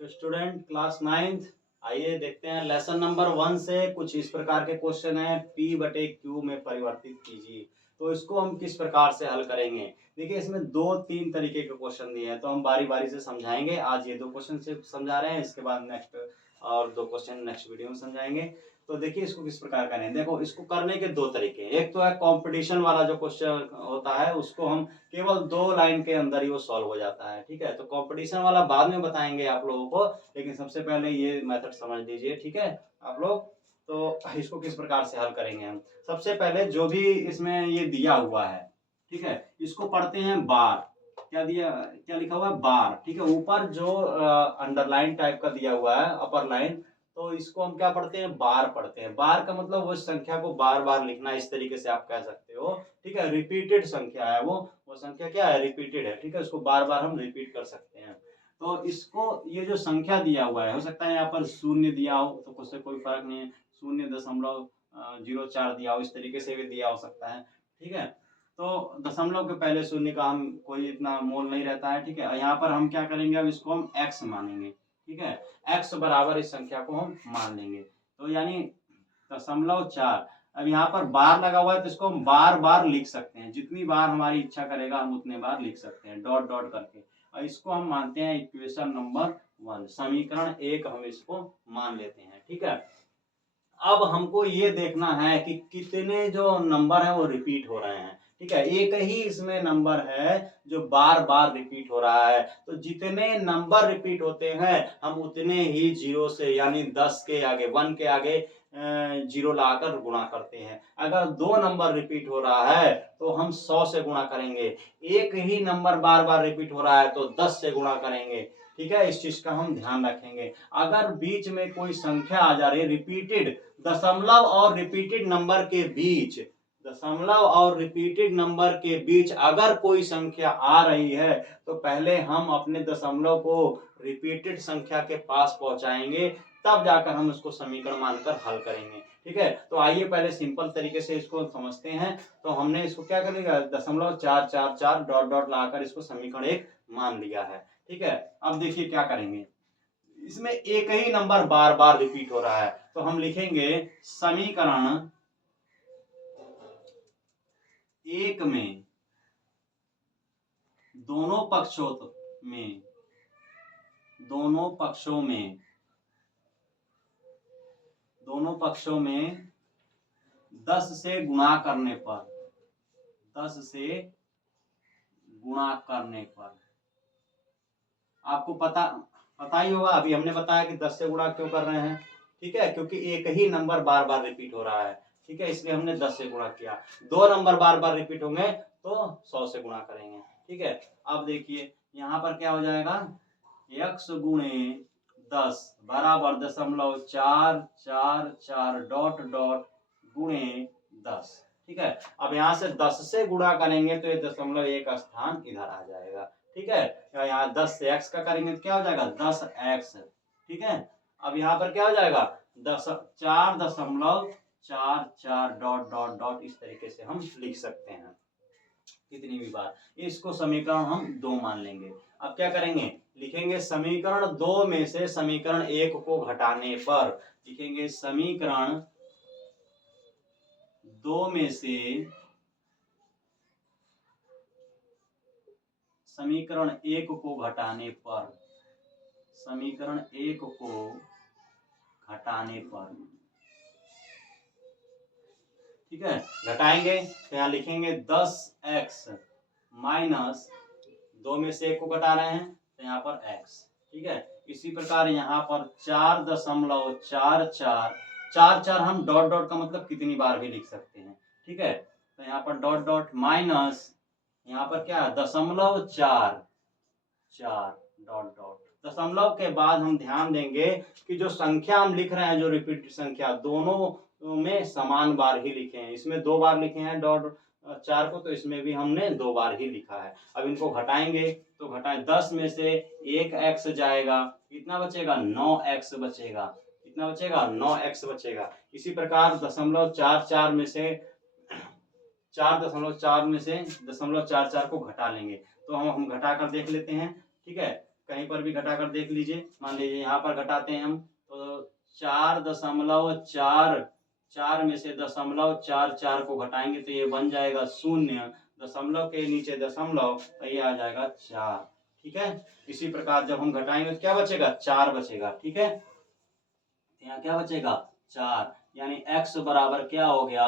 तो student class 9th, आइए देखते हैं लेसन नंबर 1 से कुछ इस प्रकार के क्वेश्चन है। P बटे Q में परिवर्तित कीजिए। तो इसको हम किस प्रकार से हल करेंगे? देखिए इसमें 2-3 तरीके के क्वेश्चन दिए हैं, तो हम बारी बारी से समझाएंगे। आज ये 2 क्वेश्चन से समझा रहे हैं, इसके बाद नेक्स्ट और 2 क्वेश्चन नेक्स्ट वीडियो में समझाएंगे। तो देखिए इसको किस प्रकार करें। देखो इसको करने के 2 तरीके हैं। एक तो है कंपटीशन वाला जो क्वेश्चन होता है, उसको हम केवल 2 लाइन के अंदर ही वो सॉल्व हो जाता है। ठीक है, तो कंपटीशन वाला बाद में बताएंगे आप लोगों को, लेकिन सबसे पहले ये मेथड समझ लीजिए। ठीक है आप लोग, तो इसको किस प्रकार से हल करेंगे हम। सबसे पहले जो भी इसमें ये दिया हुआ है, ठीक है, इसको पढ़ते हैं बार। क्या दिया, क्या लिखा हुआ है? बार। ठीक है, ऊपर जो अंडरलाइन टाइप का दिया हुआ है अपर लाइन, तो इसको हम क्या पढ़ते हैं? बार पढ़ते हैं। बार का मतलब वो संख्या को बार बार लिखना, इस तरीके से आप कह सकते हो। ठीक है, रिपीटेड संख्या है वो संख्या क्या है? रिपीटेड है। ठीक है, उसको बार बार हम रिपीट कर सकते हैं। तो इसको, ये जो संख्या दिया हुआ है, हो सकता है यहाँ पर शून्य दिया हो तो उससे कोई फर्क नहीं है, 0.04 दिया हो, इस तरीके से भी दिया हो सकता है। ठीक है, तो दशमलव के पहले शून्य का हम कोई इतना मोल नहीं रहता है। ठीक है, यहाँ पर हम क्या करेंगे, अब इसको हम x मानेंगे। ठीक है, x बराबर इस संख्या को हम मान लेंगे, तो यानी 0.4। अब यहाँ पर बार लगा हुआ है, तो इसको हम बार बार लिख सकते हैं। जितनी बार हमारी इच्छा करेगा हम उतने बार लिख सकते हैं, डॉट डॉट करके। और इसको हम मानते हैं इक्वेशन नंबर 1, समीकरण 1 हम इसको मान लेते हैं। ठीक है, अब हमको ये देखना है कि कितने जो नंबर है वो रिपीट हो रहे हैं। ठीक है, एक ही इसमें नंबर है जो बार बार रिपीट हो रहा है, तो जितने नंबर रिपीट होते हैं हम उतने ही जीरो से, यानी 10 के आगे, 1 के आगे जीरो लाकर गुणा करते हैं। अगर 2 नंबर रिपीट हो रहा है तो हम 100 से गुणा करेंगे। एक ही नंबर बार बार रिपीट हो रहा है तो 10 से गुणा करेंगे। ठीक है, इस चीज का हम ध्यान रखेंगे। अगर बीच में कोई संख्या आ जा रही है रिपीटेड, दशमलव और रिपीटेड नंबर के बीच, दशमलव और रिपीटेड नंबर के बीच अगर कोई संख्या आ रही है, तो पहले हम अपने दशमलव को रिपीटेड संख्या के पास पहुंचाएंगे, तब जाकर हम उसको समीकरण मानकर हल करेंगे। ठीक है, तो आइए पहले सिंपल तरीके से इसको समझते हैं। तो हमने इसको क्या करेगा, 0.444 डॉट डॉट लगाकर इसको समीकरण 1 मान लिया है। ठीक है, अब देखिए क्या करेंगे। इसमें एक ही नंबर बार बार रिपीट हो रहा है, तो हम लिखेंगे समीकरण 1 में दोनों पक्षों में, दोनों पक्षों में 10 से गुणा करने पर, 10 से गुणा करने पर, आपको पता ही होगा, अभी हमने बताया कि 10 से गुणा क्यों कर रहे हैं। ठीक है, क्योंकि एक ही नंबर बार बार रिपीट हो रहा है। ठीक है, इसलिए हमने 10 से गुणा किया। 2 नंबर बार बार रिपीट होंगे तो 100 से गुणा करेंगे। ठीक है, अब देखिए यहाँ पर क्या हो जाएगा, x गुणे 10 बराबर 0.444 डॉट डॉट गुणे 10। ठीक है, अब यहाँ से 10 से गुणा करेंगे तो ये 0.1 स्थान इधर आ जाएगा। ठीक है, यहाँ 10 से x का करेंगे तो क्या हो जाएगा, 10x। ठीक है, अब यहाँ पर क्या हो जाएगा, 4.44 डॉट डॉट डॉट, इस तरीके से हम लिख सकते हैं कितनी भी बार। इसको समीकरण हम 2 मान लेंगे। अब क्या करेंगे, लिखेंगे समीकरण 2 में से समीकरण 1 को घटाने पर, लिखेंगे समीकरण 2 में से समीकरण 1 को घटाने पर, समीकरण 1 को घटाने पर, ठीक है, घटाएंगे तो यहाँ लिखेंगे 10x माइनस 2 में से 1 को घटा रहे हैं तो यहाँ पर x। ठीक है, इसी प्रकार यहाँ पर 4.44 हम डॉट डॉट का मतलब कितनी बार भी लिख सकते हैं। ठीक है, तो यहाँ पर डॉट डॉट माइनस यहाँ पर क्या है, 0.44 डॉट डॉट। दशमलव के बाद हम ध्यान देंगे कि जो संख्या हम लिख रहे हैं, जो रिपीटेड संख्या, दोनों में समान बार ही लिखे हैं। इसमें 2 बार लिखे हैं डॉट 4 को, तो इसमें भी हमने 2 बार ही लिखा है। अब इनको घटाएंगे तो घटाएं, 10 में से 1x जाएगा, कितना बचेगा, 9x बचेगा। कितना बचेगा, 9x बचेगा। इसी प्रकार 0.44 में से 4.4 में से 0.44 को घटा लेंगे, तो हम घटा कर देख लेते हैं। ठीक है, कहीं पर भी घटा कर देख लीजिए। मान लीजिए यहाँ पर घटाते हैं हम तो 4.4, 4 में से 0.44 को घटाएंगे तो ये बन जाएगा 0, दशमलव के नीचे दशमलव तो ये आ जाएगा 4। ठीक है, इसी प्रकार जब हम घटाएंगे तो क्या बचेगा, 4 बचेगा। ठीक है, यहाँ क्या बचेगा, 4, यानी x बराबर क्या हो गया,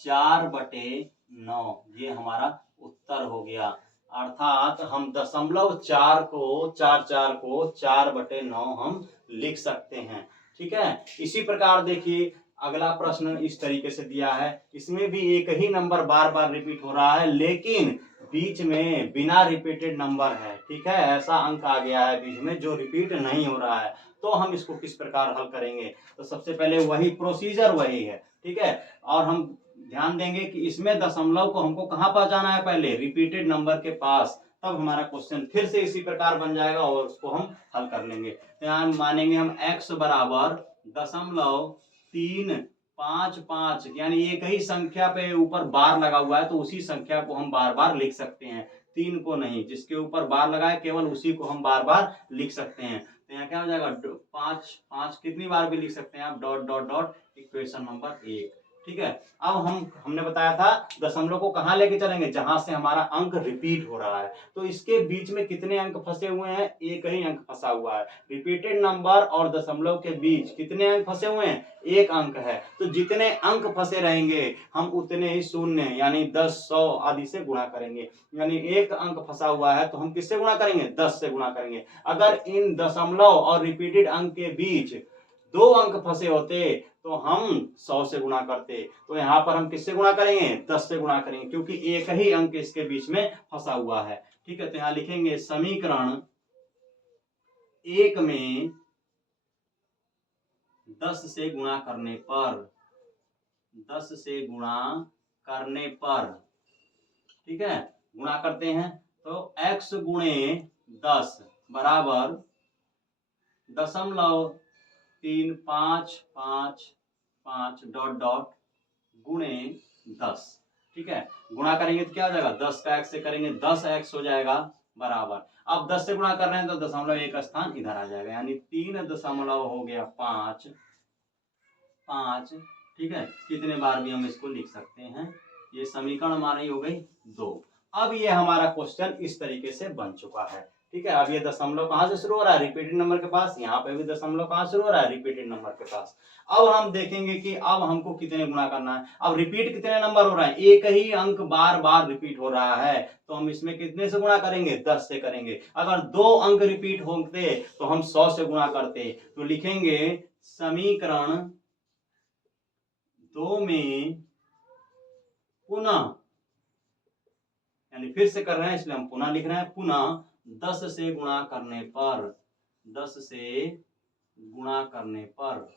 4/9। ये हमारा उत्तर हो गया। अर्थात हम 0.4 को 4/9 हम लिख सकते हैं। ठीक है, इसी प्रकार देखिए अगला प्रश्न इस तरीके से दिया है। इसमें भी एक ही नंबर बार बार रिपीट हो रहा है, लेकिन बीच में बिना रिपीटेड नंबर है। ठीक है, ऐसा अंक आ गया है बीच में जो रिपीट नहीं हो रहा है। तो हम इसको किस प्रकार हल करेंगे, तो सबसे पहले वही प्रोसीजर वही है। ठीक है, और हम ध्यान देंगे कि इसमें दशमलव को हमको कहाँ पहुंचाना है, पहले रिपीटेड नंबर के पास, तब हमारा क्वेश्चन फिर से इसी प्रकार बन जाएगा और उसको हम हल कर लेंगे। ध्यान मानेंगे हम x बराबर 0.355, यानी एक ही संख्या पे ऊपर बार लगा हुआ है तो उसी संख्या को हम बार बार लिख सकते हैं, 3 को नहीं। जिसके ऊपर बार लगा है केवल उसी को हम बार बार लिख सकते हैं। तो यहाँ क्या हो जाएगा, 5 कितनी बार भी लिख सकते हैं आप, dot dot dot equation number 1। ठीक है, अब हमने बताया था दशमलव को कहाँ लेके चलेंगे, जहां से हमारा अंक रिपीट हो रहा है। तो इसके बीच में कितने अंक फंसे हुए हैं, एक ही अंक फंसा हुआ है। रिपीटेड नंबर और दशमलव के बीच कितने अंक फंसे हुए हैं, एक अंक है। तो जितने अंक फंसे रहेंगे हम उतने ही शून्य यानी 10, 100 आदि से गुणा करेंगे। यानी एक अंक फंसा हुआ है तो हम किससे गुणा करेंगे, 10 से गुणा करेंगे। अगर इन दशमलव और रिपीटेड अंक के बीच 2 अंक फंसे होते तो हम 100 से गुणा करते। तो यहाँ पर हम किससे गुणा करेंगे, 10 से गुणा करेंगे, क्योंकि एक ही अंक इसके बीच में फंसा हुआ है। ठीक है, तो यहाँ लिखेंगे समीकरण 1 में 10 से गुणा करने पर, 10 से गुणा करने पर, ठीक है, गुणा करते हैं तो x गुणे 10 बराबर 0.355 डॉट डॉट गुणे 10। ठीक है, गुणा करेंगे तो क्या हो जाएगा, 10 का x से करेंगे 10x हो जाएगा बराबर। अब 10 से गुणा कर रहे हैं तो दशमलव एक स्थान इधर आ जाएगा, यानी 3.5 5। ठीक है, कितने बार भी हम इसको लिख सकते हैं। ये समीकरण हमारी हो गई 2। अब ये हमारा क्वेश्चन इस तरीके से बन चुका है। ठीक है, अब ये दशमलव कहाँ से शुरू हो रहा है, रिपीटेड नंबर के पास। यहाँ पे भी दशमलव कहाँ शुरू हो रहा है, रिपीटेड नंबर के पास। अब हम देखेंगे कि अब हमको कितने गुणा करना है। अब रिपीट कितने नंबर हो रहा है, एक ही अंक बार बार रिपीट हो रहा है, तो हम इसमें कितने से गुणा करेंगे, 10 से करेंगे। अगर 2 अंक रिपीट होते तो हम 100 से गुणा करते। तो लिखेंगे समीकरण 2 में पुनः, यानी फिर से कर रहे हैं इसलिए हम पुनः लिख रहे हैं, पुनः 10 से गुणा करने पर, 10 से गुणा करने पर,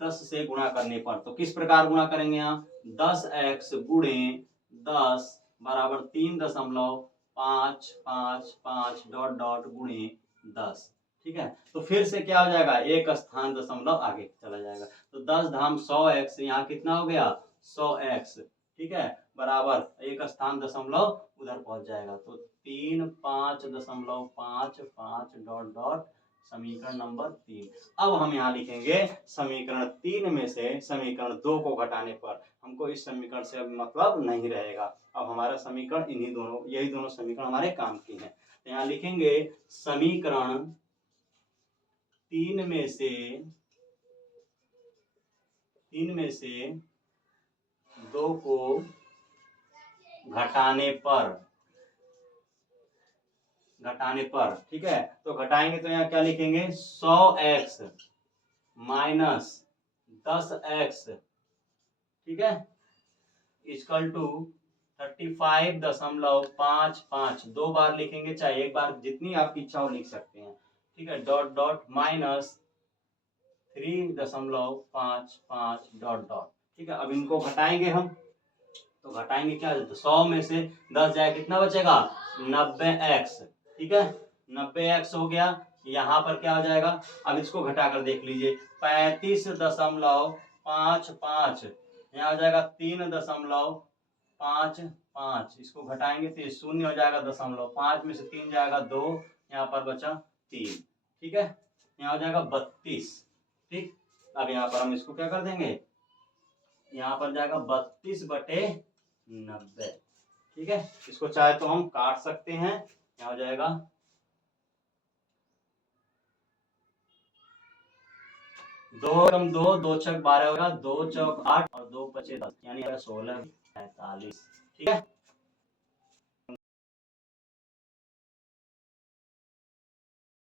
10 से गुणा करने पर, तो किस प्रकार गुणा करेंगे यहाँ, 10x गुणे 10 बराबर 3.555 डॉट डॉट गुणे 10। ठीक है, तो फिर से क्या हो जाएगा, एक स्थान दशमलव आगे चला जाएगा। तो 10 धाम 100x, यहाँ कितना हो गया 100x। ठीक है, बराबर एक स्थान दशमलव उधर पहुंच जाएगा, तो 3.555 डॉट डॉट समीकरण नंबर 3। अब हम यहाँ लिखेंगे समीकरण 3 में से समीकरण 2 को घटाने पर, हमको इस समीकरण से अब मतलब नहीं रहेगा। अब हमारा समीकरण इन्हीं दोनों, यही दोनों समीकरण हमारे काम की हैं। तो यहाँ लिखेंगे समीकरण 3 में से 2 को घटाने पर, ठीक है, तो घटाएंगे तो यहाँ क्या लिखेंगे, 100x माइनस 10x, ठीक है, इक्वल टू 35.55। 2 बार लिखेंगे, चाहे एक बार, जितनी आपकी इच्छा हो लिख सकते हैं। ठीक है, dot dot minus 3.55 dot dot. ठीक है, अब इनको घटाएंगे हम, तो घटाएंगे क्या, 100 में से 10 जाए कितना बचेगा, 90x। ठीक है, 90x हो गया। यहाँ पर क्या हो जाएगा, अब इसको घटा कर देख लीजिए, 35.55, यहाँ हो जाएगा 3.55 5, इसको घटाएंगे तो ये शून्य हो जाएगा दशमलव, 5 में से 3 जाएगा 2, यहाँ पर बचा 3, ठीक है, यहाँ हो जाएगा 32, ठीक। अब यहाँ पर हम इसको क्या कर देंगे, यहाँ पर जाएगा 32/90, ठीक है। इसको चाहे तो हम काट सकते हैं, यहाँ हो जाएगा 2 कम 2, 2 छक 12 होगा, 2 चौक 8 और 2 पचे 10, यानी 16 45, ठीक है।